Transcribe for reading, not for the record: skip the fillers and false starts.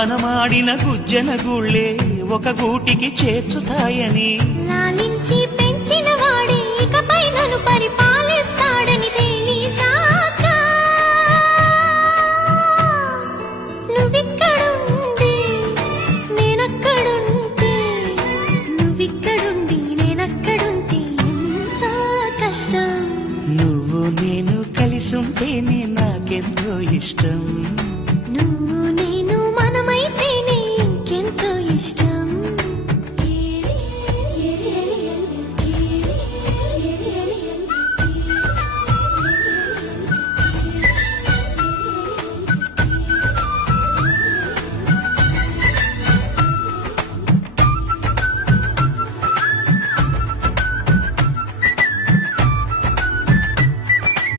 మనమాడిన గుజ్జన గుళ్ళే ఒక గూటికి చేర్చుతాయని లాలించి పెంచిన వాడే ఇకపై నన్ను పరిపాలిస్తాడని తెలిసాక నువ్విక్కడుండి నేనక్కడుంటే నువ్విక్కడుండి నేనక్కడుంటే ఎంత కష్టం. నువ్వు నేను కలిసుంటేనే నాకెంతో ఇష్టం.